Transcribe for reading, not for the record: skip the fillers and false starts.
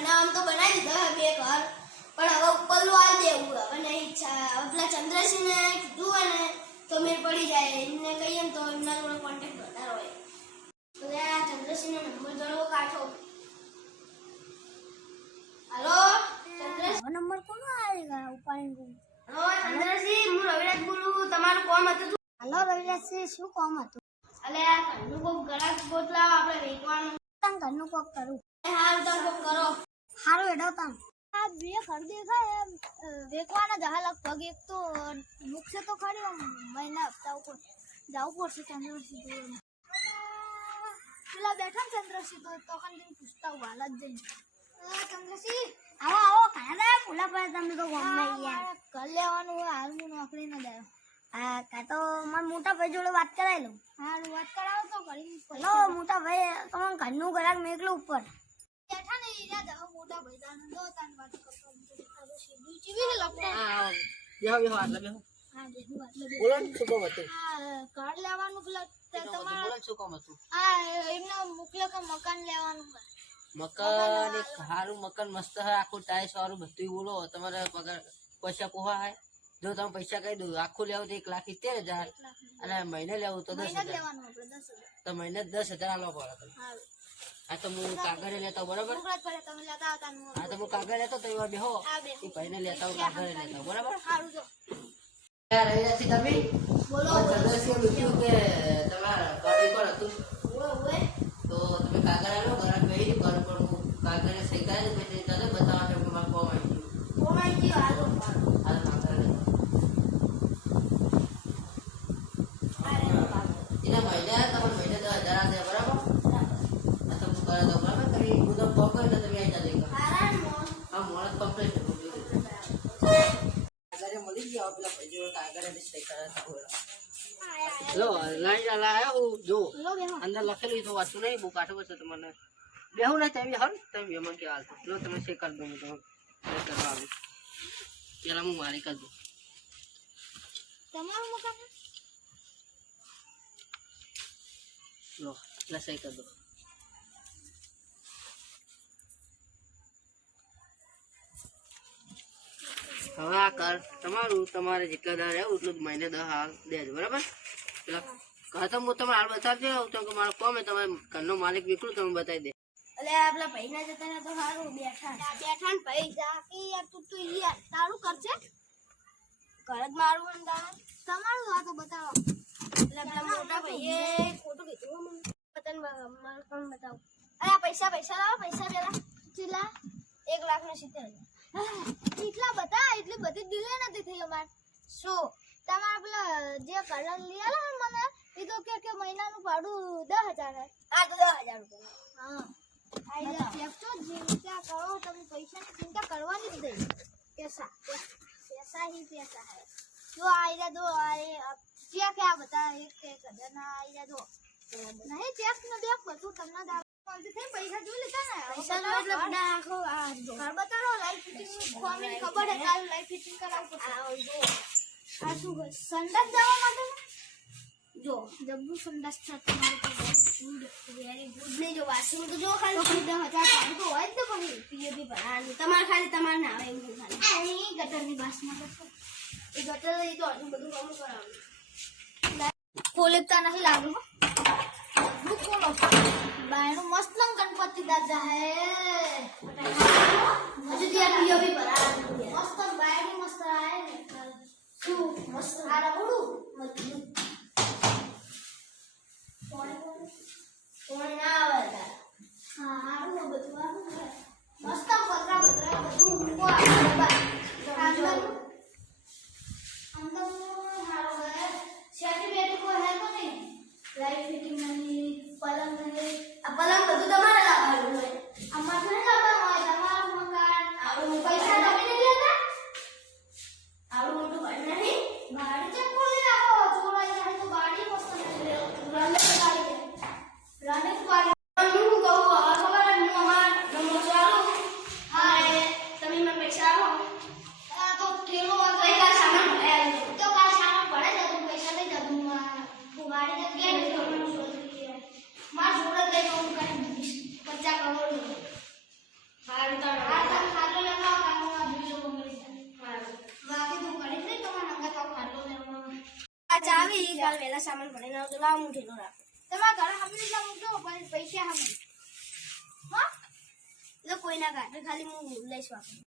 બનાવવાનું તો બનાવી દીધા બે ઘર, પણ હવે ઉપરનું આવી દેવું. હવે નહીં ઈચ્છા. પેલા ચંદ્રસિંહને કીધું હોય ને તો મેળ પડી જાય. એમને કહીએ ને તો એમના જોડે કોન્ટેક્ટ વધારે હોય. તો આ ચંદ્રસિંહનો નંબર જણાવો કાઢો. હાલો ચંદ્રસિંહ, નંબર કોનો આવેગા ઉપાડીને? હા ચંદ્રસિંહ, હું રવિરાજ બોલું. તમારું કોમ હતું? હાલો રવિરાજસિંહ, શું કામ હતું? અલે આ ઘરનું કોક ગળા બોતલાવ આપણે વેચવાનું. ઘરનું કોક કરું. હારું તમે કોક કરો. હારું હેડો તમ. આ બે ઘર દેખાય વેચવાના જહા લગભગ. એક તો મુખ્ય તો ખરી મહિના હપ્તા ઉપર જવું પડશે ચંદ્રસિંહ જોડે. પેલા બેઠા ને ચંદ્રસિંહ તો કંઈ પૂછતા હું હાલ જ જઈને. ચંદ્રસિંહ આવો આવો ખાના ભૂલા પડે તમે તો ગમે યાર. ઘર લેવાનું હોય હાલ હું નોકરી ન દે. હા કાં તો મારા મોટા ભાઈ જોડે વાત કરાવી લઉં. હા વાત કરાવો તો કરી. લો મોટા ભાઈ તમારે ઘરનું ઘરાક મેકલું ઉપર બેઠા ને યાદ હવે મોટા ભાઈ તાન દો તાન વાત કરતો ચીવી લપટા. હા બેહો બેહો આટલા બેહો. હા બેહો આટલા બેહો. બોલો ને શું કામ હતું? હા ઘર લેવાનું પેલા તમારે બોલો ને શું કામ હતું? હા એમના મોકલ્યો કે મકાન લેવાનું. મકાન એક સારું મકાન મસ્ત હે, આખું ટાઈસ વાળું બધું. બોલો તમારે પગાર પૈસા પોહા હે? જો તમે પૈસા કહી દો આખું લેવું તો 1,70,000 અને મહિને લેવું તો 10,000. લેવાનું આપણે 10,000 તો મહિને 10,000 આલવા પડે તમને. હારું આ તો હું કાગળ લેતા બરાબર. મુકરાત પડે તમે લેતા આવતા હા તો હું કાગળ લેતો તો એવા બેહો હા બે એ ભાઈને લેતા હું કાગળ લેતા બરાબર. હારું જો તમે બોલો ચંદ્રસિંહ પૂછ્યું કે તમારા ગાડી પર હતું ઓએ તો તમે કાગળ આલો ઘરે બેહી ઘર પર હું કાગળે સહી કરાવી દઉં પછી તને બતાવવા કે મારું કોમ આવી ગયું. કોણ આવી ગયો? હાલો હાલ કાગળ લેતો એના મહિને તમારે મહિને 10,000 આપે બરાબર. આ તો હું કરે દઉં બરાબર. તમે હું તો કોમ કર્યો એટલે તમે આવી જજો. આરામ મોન. હા મોડે કમ્પ્લીટ હતું કાગળે મળી ગયા પેલા ભાઈ જોડે કાગળે સહી કરાવતા લો લાઈ લાયા હું જો લો બેહો અંદર લખેલું તો વાંચું નહીં બહુ કાઠું છે તમને બેહું નહીં તમે હર તમે વેમન કે હાલ લો તમે શેક કરી દઉં તમે કરવા આવી પેલા હું મારી કરી દઉં તમારું મકાન લો એટલે સહી કરી દો. હવે આ કર તમારું તમારે જેટલા દર રહેવું એટલું મહિને 10 હાલ દેજો બરાબર. પેલા કહા તો હું તમે હાલ બતાવજો તો કે મારો કોમ એ તમે ઘરનો માલિક વિકલું તમે બતાવી દે. અલે આપલા ભાઈના જતા રહ્યા તો સારું બેઠા બેઠા ને ભાઈ જા કે યાર તું તો યાર તારું કરશે ઘર જ મારું ને તાણે. તમારું આ તો બતાવો. એટલે પેલા મોટા ભાઈએ ખોટું કીધું મને. પતન મારું પણ બતાવો. અરે પૈસા પૈસા લાવો પૈસા પેલા ચીલા 1,70,000 એટલા બધા એટલી બધી ડીલે નથી થઈ અમાર. શું તમારે પેલા જે કલર લઈ આલો ને મને એ તો કે મહિનાનું ભાડું 10,000 હે. આ તો 10,000 રૂપિયા. હા આઈલા ચેપચો ચિંતા કરો તમે પૈસાની ચિંતા કરવાની જ નહીં. પૈસા પૈસા ही पैसा है जो आइला दो आए क्या क्या बता एक एक ना आइला दो नहीं चेक न दे બધું તમને દાવ કોલથી થઈ પૈસા જોઈ લેતા ને પૈસા નો એટલે બધા આખો આ જો ઘર બતાવો લાઈટ ફિટિંગ ની ખોમી ખબર હે કાલ લાઈટ ફિટિંગ કરાવવું પડશે. આ જો આ શું હોય સંડાસ જવા માટે જો જબ્બુ સંડાસ છે તમારે તો વેરી ગુડ નહીં. જો વાસી તો જો ખાલી તો 10,000 ભાડું તો હોય જ ને પણ પીએબી ભરાવાનું તમારે ખાલી તમારે ના આવે એવું ખાલી. અહીં ગટરની બાસમાં કરશો એ ગટર લઈ તો હજુ બધું કામ કરાવવાનું. ખોલેતા નહીં લાગે હો ખોલો બાયનું મસ્ત લંગ ગણપતિ દાદા હે હજુ ત્યાં પીએબી ભરાવાનું છે. મસ્ત બાયનું મસ્ત આય ને શું મસ્ત આ રબડું મજબૂત કોણ ના આવે તાર. હા હારું બધું આવું છે મસ્ત પતરા બતરા બધું મૂકો આપણે બાય અંદર અંદર હારો હે સેટી બેટી કો હે તો નહીં લાઈટ ફિટિંગ નહીં પલંગ નહીં આ પલંગ બધું તમારે લાવવાનું હોય. અમાર નહીં લાવવાનું હોય તમારું મકાન આવડું પૈસા તમે નહીં લેતા આવડું મોટું ઘર નહીં. ગાડી ચેક ખોલી રાખો ચોરાઈ જાય તો ગાડી મસ્ત નથી રમે ગાડી રને ગાડી હું કહું હવે ખબર હે હું અમાર નમસ્કાર આવતીકાલ વહેલા સામાન ભરીને આવજો. લાવો હું ઢીલો રાખું. તમારા ઘરે સાંભળી જાવ મૂકજો પણ પૈસા સાંભળી. હા એટલે કોઈના ઘાટે ખાલી હું લઈશ વાપરું.